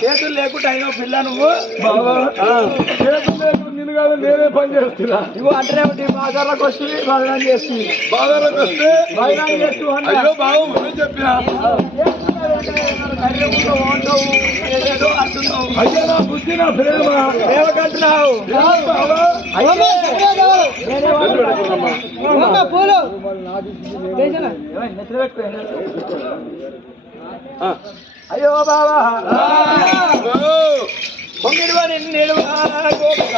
చేతులు లేకుండా అయినా పిల్ల నువ్వు చేతులు లేకుండా నేను కాదు నేనే పని చేస్తున్నా. ఇవ్వ అంటే బాజార్లకు వస్తుంది బదనాన్ని చేస్తుంది. బాజార్లకు వస్తే బదనాన్ని చేస్తూ అయ్యో బాబు చెప్పినా అయ్యా నా బుద్ధి నా ప్రేమ ప్రేమకంటున్నావు. అయ్యో బాబా పొంగిడువా నిన్నేడువా గోపిక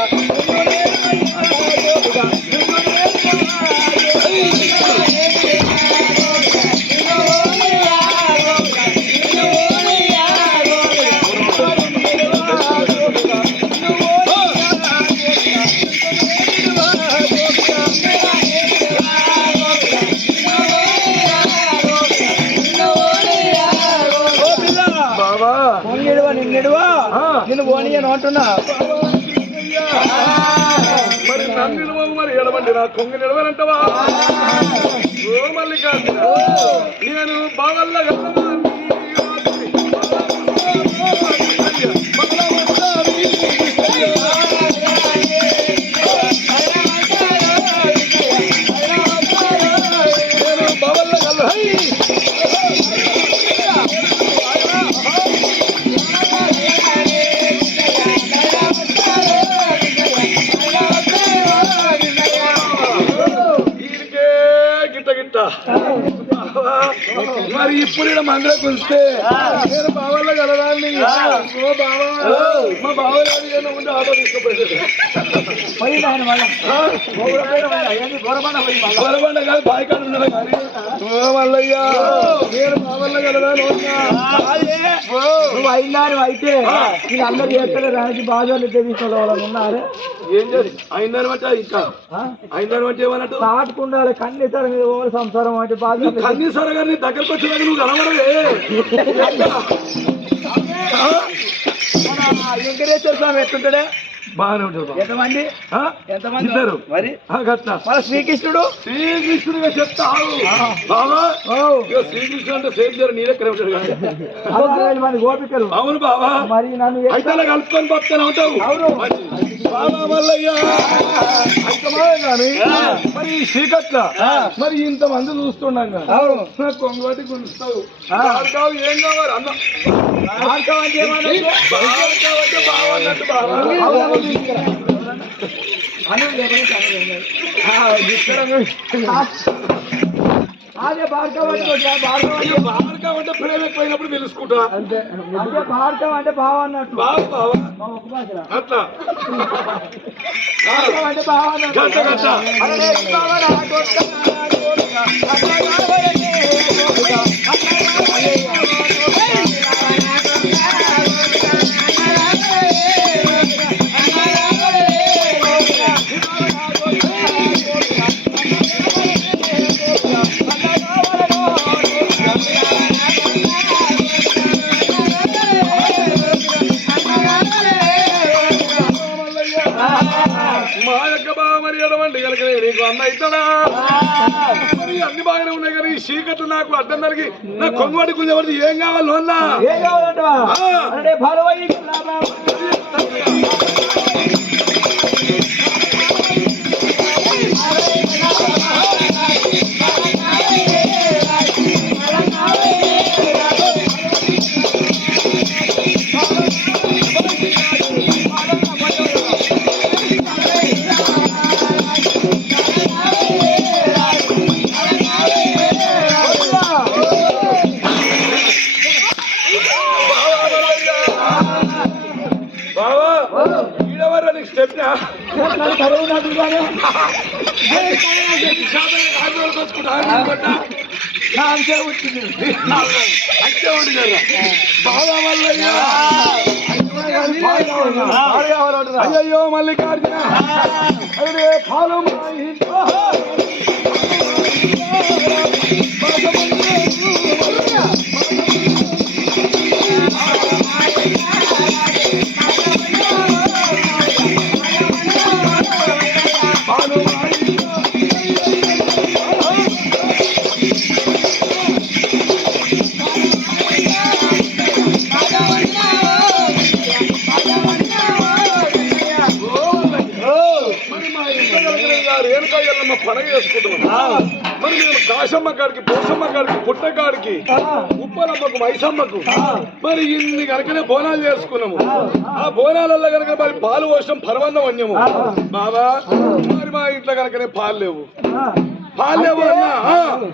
నిన్ను పోనీయను అంటున్నా. మరి నన్ను మరి ఎడవండి నా కొంగ నిలవనంటవా మల్లికార్జున నేను బావల్లా మరి ఇప్పుడు ఇక్కడ మందిలో కులిస్తే నేను బావల్లో కలదాన్ని. మా బావరాజు ముందు ఆటో తీసుకుపోయాడు. గొరబండ కాదు బాయికాడు ఉన్నాడు కానీ మల్లయ్యా నేను బావల్లో కలదాను. నువ్వు అయినారు అయితే నేను అందరు చేస్తాడు రానికి బాజాలు తీసుకోవాలని ఉన్నారు. ఏం చేసి అయిందని బట్టి ఇంకా అయిందని బట్టి ఏమన్నట్టు దాటుకుండాలి కన్నీసర మీద ఓవర్ సంసారం అంటే బాగా కన్నీసర గారిని దగ్గరకు వచ్చినాక నువ్వు కనబడవే. వెంకటేశ్వర స్వామి ఎట్లుంటాడే బాగానే ఉంటాడు. ఎంతమంది ఎంతమంది ఇద్దరు మరి శ్రీకృష్ణుడు శ్రీకృష్ణుడిగా చెప్తావు బాబా. శ్రీకృష్ణుడు అంటే సేద్యారు నీరెక్కడే ఉంటాడు కానీ గోపికలు. అవును బాబా మరి నన్ను అయితే కలుపుకొని పక్కన ఉంటావు. అవును బాబా మల్లయ్య కానీ మరి శ్రీకట్ల మరి ఇంతమంది చూస్తున్నాం. అవును కొంగటి గుంచుతావు ఏం కావాలి అన్న అంటే బావన్నట్టు బాబా అదే భార్గవ అంటే ప్రేమ ఎక్కువైనప్పుడు తెలుసుకుంటా. అంటే భార్గవ అంటే బావ అన్నట్టు అట్లా అంటే బావ అన్నట్టు. నీకు అన్న అవుతాడా మరి అన్ని బాగానే ఉన్నాయి కానీ ఈ చీకట్లు నాకు అడ్డం జరిగి నా కొంగవాడి కొంచెం ఏం కావాలి అన్నా అయ్యో మల్లికార్జున పాలు పండుగ చేసుకుంటున్నాం. మరి మేము కాశమ్మ కాడికి, పోషమ్మ కాడికి, పుట్ట కాడికి, ఉప్పలమ్మకు, మైసమ్మకు మరి ఇన్ని కనుకనే బోనాలు చేసుకున్నాము. ఆ బోనాలలో కనుక మరి పాలు పోసడం పరమాన్నం అన్యము బాబా. మరి మా ఇంట్లో కనుకనే పాలు లేవు.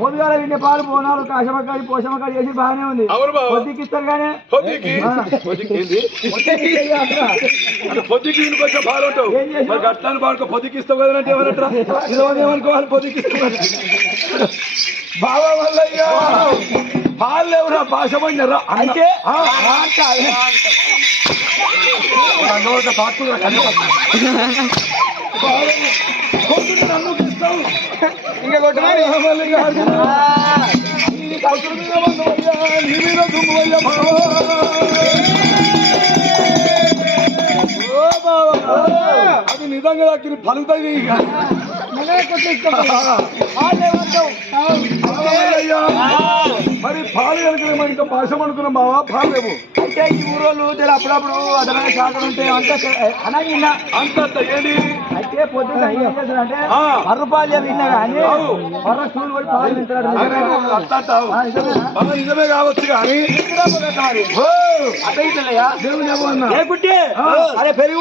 పొద్దుగాల వింటే పాలు బోనాలు కాశమకాడి పోషమకాడి చేసి బాగానే ఉంది. పొద్దుకి ఇస్తారు కానీ పొద్దుకి ఇంటికి పాలు ఉంటావు. మరి అట్లాని పాడుకో పొద్దుకి ఇస్తావు కదంటే ఏమన్నట్రా ఏమనుకోవాలి. పొద్దుకి ఇస్తావు బాబా వల్లయ్యా పాలు లేవురా పాశమన్నారా అంటే నన్ను ఇస్తావు ఇంకా కొట్టుమని అది నిజంగా దక్కి పలుకుతుంది. మరి పాలు కనుక మరి ఇంకా పాశం అనుకున్నాం బావా. పాలు లేవు అంటే ఈ ఊరోళ్ళు అప్పుడప్పుడు అదనంగా శాఖలు ఉంటాయి అంత అంత ఏంటి అయితే పొద్దున్న ఏం చేస్తారంటే రూపాయలు విన్నా కానీ స్కూల్ పోయి పాలు తింటాడు. నిజమే కావచ్చు కానీ అదే పెరుగు